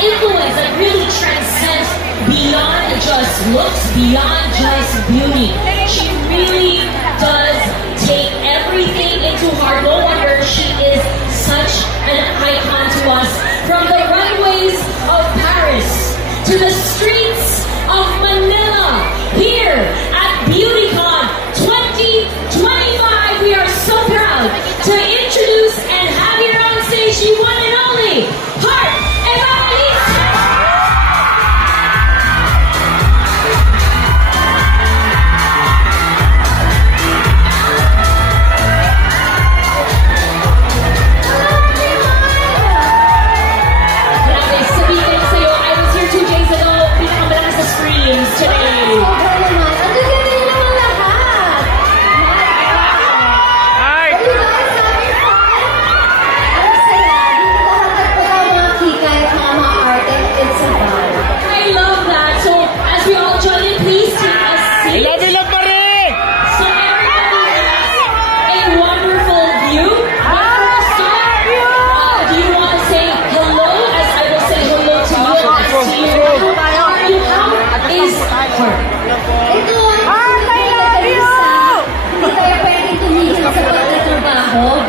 influence that really transcends beyond just looks, beyond just beauty. She really does take everything into heart. No wonder she is such an icon to us. From the runways of Paris to the streets of Manila, here at BeautyCon 2025, we are so proud to introduce and have here on stage the one and only Heart Evangelista.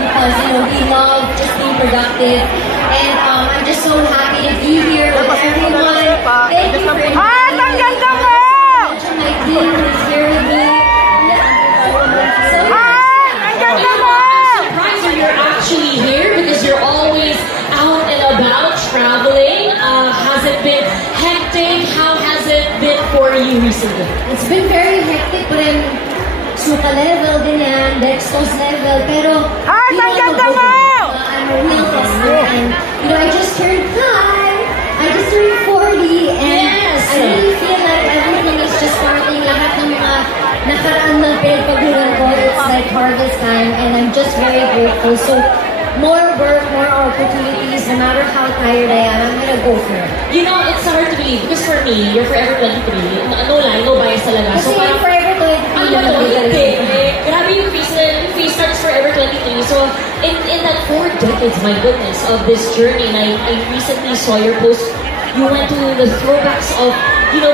Because we love just being productive, and I'm just so happy to be here with everyone. Thank you for inviting me. My team is here with me. So I'm surprised that you're actually here because you're always out and about traveling. Has it been hectic? How has it been for you recently? It's been very hectic, but I'm Suka level din yan, Dextos level, pero I'm a real hustler, and I just turned 40, and yes. I really feel like everything is just starting. Lahat ng mga nakaraan ng pinagpaguran ko, it's like harvest time, and I'm just very grateful. So more work, more opportunities, no matter how tired I am, I'm gonna go for it. You know, it's hard to believe because for me, you're Forever 23. No lie, no bias talaga. Kasi so Forever 23 grabe yung face starts Forever 23. So, in that 4 decades, my goodness, of this journey, and I recently saw your post, you went to the throwbacks of,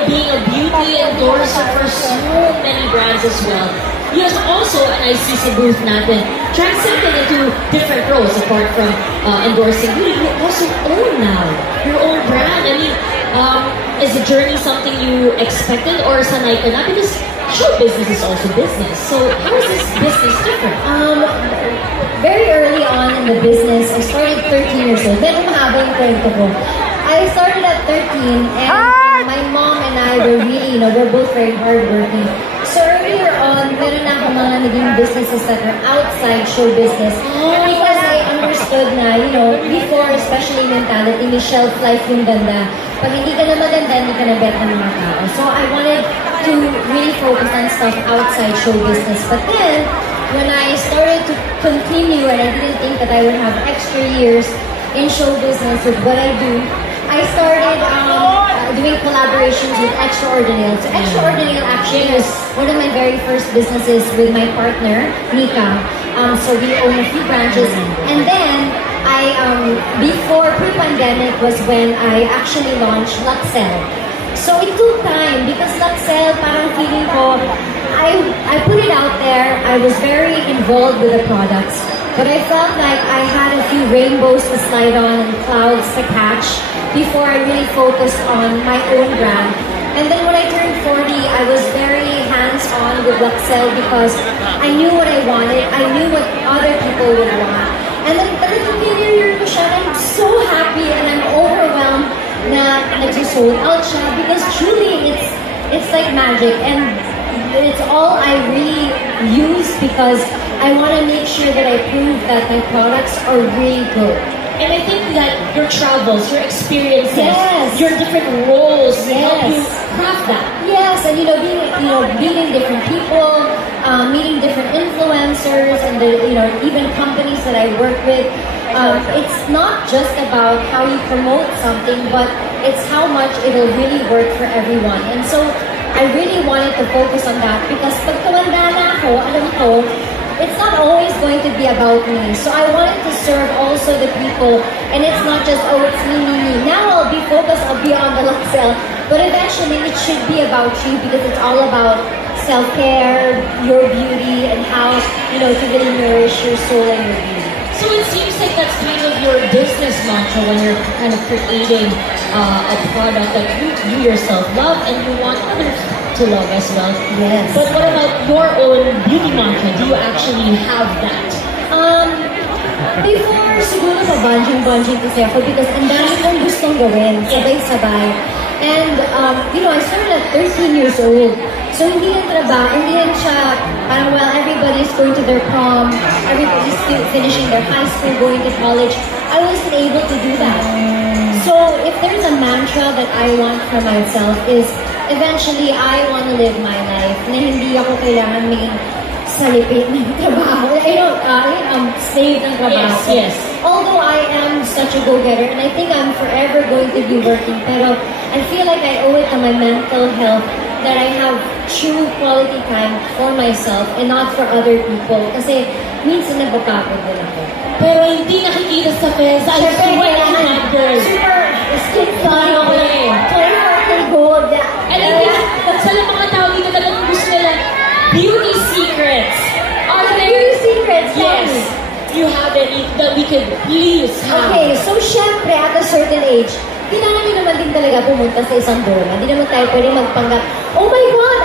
being a beauty endorser for so many brands as well. Yes, also, and I see sa booth natin, transcended into different roles apart from endorsing beauty. You also own now your own brand. I mean, is the journey something you expected or sanay ka na? Because show business is also business. So how is this business different? Very early on in the business, I started 13 years old. Medyo mahaba yung kwento ko. I started at 13, and my mom and I were really, we're both very hardworking. So earlier on, meron na ako mga naging businesses that are outside show business. Because I understood na, before, especially mentality, may shelf life yung ganda. Pag hindi ka na maganda, hindi ka na bet ng mga tao. So I wanted to really focus on stuff outside show business. But then, when I started to continue, and I didn't think that I would have extra years in show business with what I do, I started doing collaborations with Extraordinary. So Extraordinary actually was one of my very first businesses with my partner, Nika. So we own a few branches. And then, before pre-pandemic was when I actually launched Luxel. So it took time because Luxel, parang feeling ko, I put it out there. I was very involved with the products. But I felt like I had a few rainbows to slide on and clouds to catch before I really focused on my own brand. And then when I turned 40, I was very hands-on with Luxel because I knew what I wanted. I knew what other people would want. And then talagang kinirier ko siya. I'm so happy and I'm overwhelmed na nag-sold out siya because truly it's like magic. And it's all I really use because I want to make sure that I prove that my products are really good. And I think that your travels, your experiences, yes, your different roles yes, help you craft that. Yes, and meeting different people, meeting different influencers, and even companies that I work with. It's not just about how you promote something, but it's how much it'll really work for everyone. And so I really wanted to focus on that because pag tumanda na ako, alam ko, it's not always going to be about me. So I wanted to serve also the people, and it's not just, oh, it's me, me, me. Now I'll be focused, I'll be on the lifestyle, but eventually it should be about you because it's all about self-care, your beauty, and how, to really nourish your soul and your beauty. So it seems like that's kind of your business mantra when you're kind of creating a product that you yourself love and you want others to love as well. Yes. But what about your own beauty mantra? Do you actually have that? Before, siguro pa-bunging kasi ako because ang dami kong gustong gawin, sabay-sabay. And, I started at 13 years old. So, hindi lang trabaho, hindi lang siya, parang, well, everybody's going to their prom, everybody's still finishing their high school, going to college. I wasn't able to do that. So, if there's a mantra that I want for myself is, eventually, I want to live my life na hindi ako kailangan maging salipit ng trabaho. I don't slave ng trabaho. Yes. Although I am such a go-getter, and I think I'm forever going to be working, pero I feel like I owe it to my mental health that I have true quality time for myself and not for other people. Kasi minsan napapagod din ako. Pero hindi nakikita sa fest. I swear to God, girl. Super skin fun ako lang. 24 gold. And I think sa mga tao dito talagang gusto nila beauty secrets. Are there? Beauty secrets, yes. You have any that we could please have? Okay, so syempre at a certain age, kailangan nyo naman din talaga pumunta sa isang dorma. Hindi naman tayo pwede magpanggap, oh my God,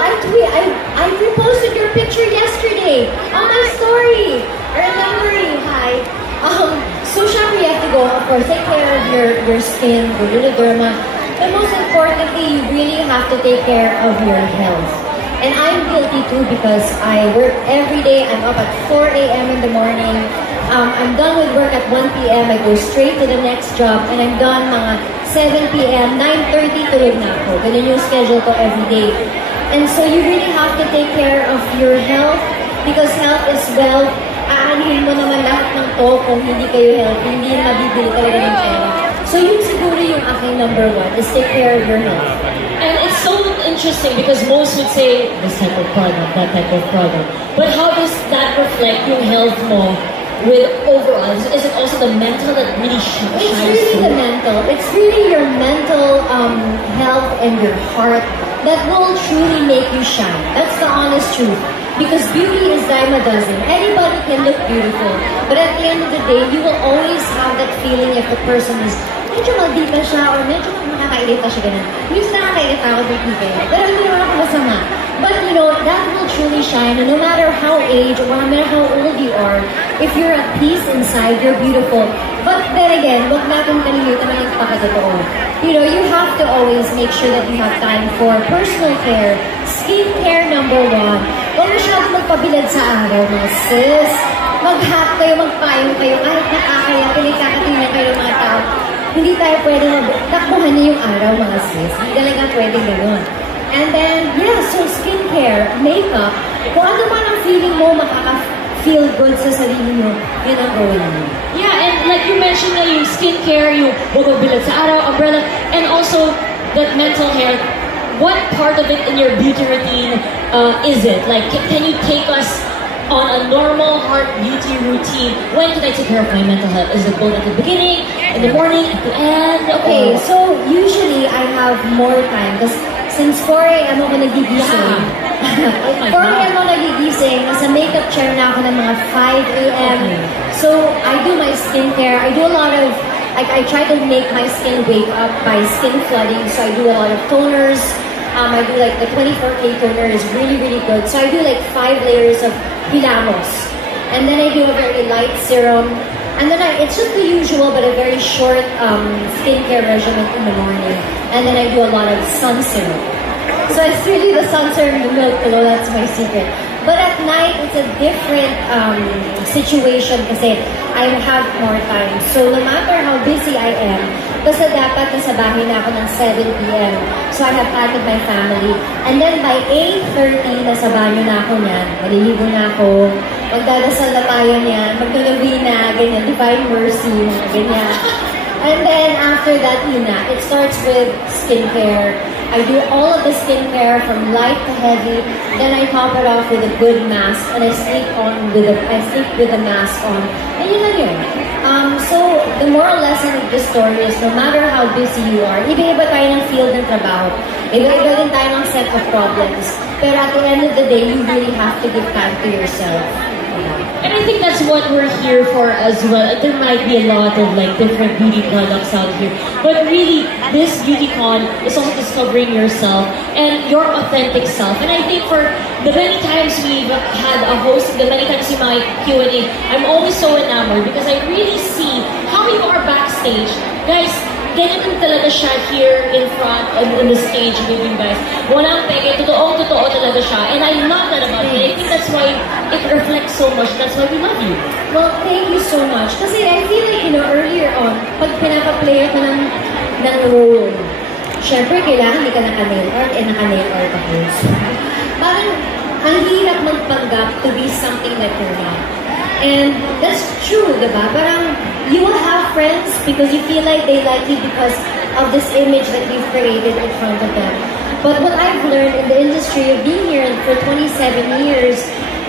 I reposted your picture yesterday on my story. I remember you, hi. So syempre you have to go, of course, take care of your skin, go to the derma. But most importantly, you really have to take care of your health. And I'm guilty too because I work every day. I'm up at 4 a.m. in the morning. I'm done with work at 1 p.m. I go straight to the next job and I'm done mga 7 p.m. 9:30 tulog na ako. Ganun yung schedule ko every day. And so you really have to take care of your health because health is wealth. Aanhin mo naman lahat ng to kung hindi kayo healthy. Hindi mabibili talaga ng pera. So yun siguro yung aking number one is take care of your health. And it's so interesting because most would say this type of product, that type of product. But how does that reflect yung health mo with overall? Is it also the mental that really shines? It's really the mental. It's really your mental health and your heart that will truly make you shine. That's the honest truth. Because beauty is dime a dozen. Anybody can look beautiful. But at the end of the day, you will always have that feeling if the person is medyo maldita siya or medyo nakakairita siya ganun. Minsan nakakairita ako dito kayo. Pero hindi naman ako masama. But that will truly shine. And no matter how age or no matter how old you are, if you're at peace inside, you're beautiful. But then again, wag natin kalimutan na nagpakatotoo. You have to always make sure that you have time for personal care, skincare number one. Huwag masyado magpabilad sa araw, mga sis. Mag-hack kayo, magpayong kayo, kahit nakakaya, pinagkakatingin kayo ng mga tao. Hindi tayo pwede takbuhan niyo yung araw, mga sis. Hindi talaga pwede gano'n. And then, so skincare, makeup, kung ano man ang feeling mo, makaka-feel good sa sarili mo, yun ang gawin mo. Yeah, and like you mentioned na yung skincare, yung bumabilad sa araw, umbrella, and also that mental health. What part of it in your beauty routine is it? Like, can you take us on a normal heart beauty routine? When can I take care of my mental health? Is it both at the beginning, in the morning, at the end? Okay, so usually I have more time because since 4 a.m. ako nagigising. Yeah. Oh my 4 a.m. ako nagigising. Nasa makeup chair na ako ng mga 5 a.m. Okay. So I do my skincare. I do a lot of, I try to make my skin wake up by skin flooding. So I do a lot of toners. I do like the 24K toner is really, really good. So I do like 5 layers of Hilamos. And then I do a very light serum. And then it's just the usual but a very short skincare regimen in the morning. And then I do a lot of sun serum. So it's really the sun serum, the milk pillow, that's my secret. But at night, it's a different situation kasi I have more time. So no matter how busy I am, basta dapat nasa bahay na ako ng 7 p.m. So I have time with my family. And then by 8:30, nasa banyo na ako niyan. Maliligo na ako. Magdadasal na tayo niyan. Magdalawina, ganyan. Divine Mercy, mga ganyan. And then after that, it starts with skincare. I do all of the skincare from light to heavy. Then I top it off with a good mask, and I sleep with the mask on. And yun lang yun. So the moral lesson of this story is no matter how busy you are, iba-iba tayo ng field ng trabaho, iba-iba din tayo ng set of problems. Pero at the end of the day, you really have to give time to yourself. And I think that's what we're here for as well. There might be a lot of like different beauty products out here, but really, this BeautyCon is also discovering yourself and your authentic self. And I think for the many times we've had a host, the many times in my Q&A, I'm always so enamored because I really see how you are backstage. Guys, ganyan din talaga siya here in front, on the stage with you guys. Walang peke, totoo talaga siya. And I love that about you. I think that's why it reflects so much. That's why we love you. Well, thank you so much. Kasi I feel like, earlier on, pag pinapa-play ako ng role, syempre, kailangan hindi ka naka-nail art, naka-nail art ako. Parang, ang hirap magpanggap to be something that you're not. And that's true, diba? Parang, you will have friends because you feel like they like you because of this image that you've created in front of them. But what I've learned in the industry of being here for 27 years,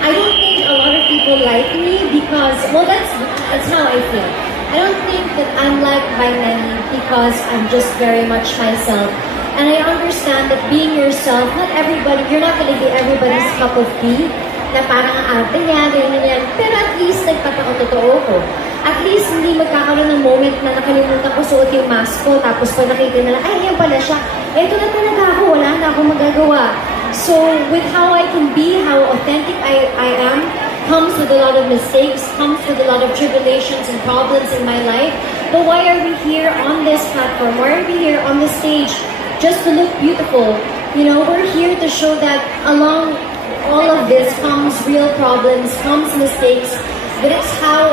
I don't think a lot of people like me because, well, that's how I feel. I don't think that I'm liked by many because I'm just very much myself. And I understand that being yourself, not everybody, you're not going to be everybody's cup of tea, na parang ang arte niya, ganyan. Pero at least nagpapakototoo ko. At least hindi magkakaroon ng moment na nakalimutan ko suot yung mask ko, tapos pag nakita na lang, ay, yan pala siya. Eto na talaga ako, wala na akong magagawa. So, with how I can be, how authentic I am, comes with a lot of mistakes, comes with a lot of tribulations and problems in my life. But why are we here on this platform? Why are we here on this stage? Just to look beautiful. We're here to show that along all of this comes real problems, comes mistakes, but it's how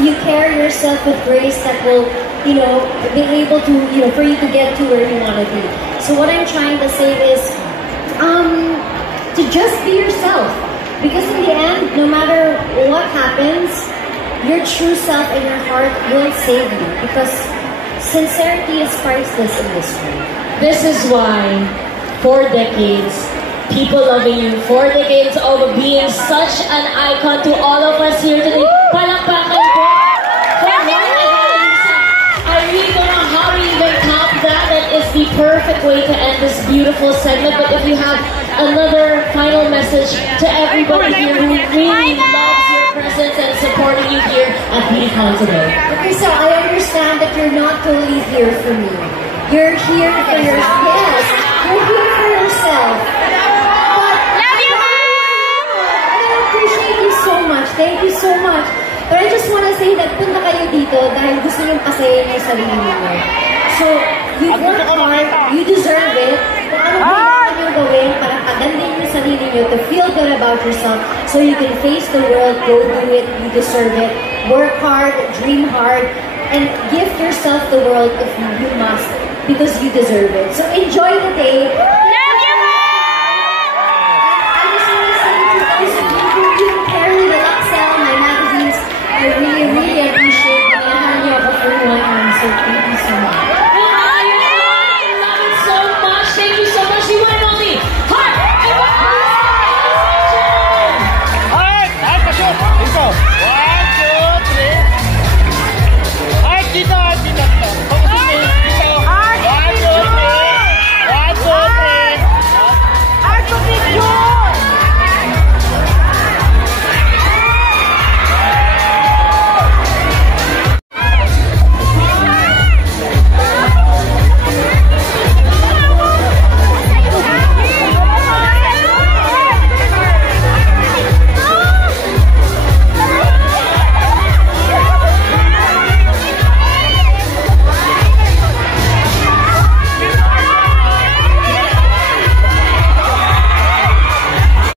you carry yourself with grace that will, be able to, for you to get to where you want to be. So what I'm trying to say is, to just be yourself. Because in the end, no matter what happens, your true self and your heart will save you. Because sincerity is priceless in this world. This is why, 4 decades, people loving you, 4 decades of being such an icon to all of us here today. Palakpakan po. I really don't know how to even top that. That is the perfect way to end this beautiful segment. But if you have another final message to everybody here who really loves your presence and supporting you here at BeautyCon today. Okay, so I understand that you're not totally here for me. You're here for yourself. Yes, you're here for yourself. Thank you so much. But I just want to say that punta kayo dito dahil gusto niyong pasayin yung sarili niyo. So, you work hard, you deserve it. Kung ano kailangan niyo gawin para pagandin yung sarili niyo to feel good about yourself so you can face the world, go do it, you deserve it. Work hard, dream hard, and give yourself the world if you must because you deserve it. So enjoy the day.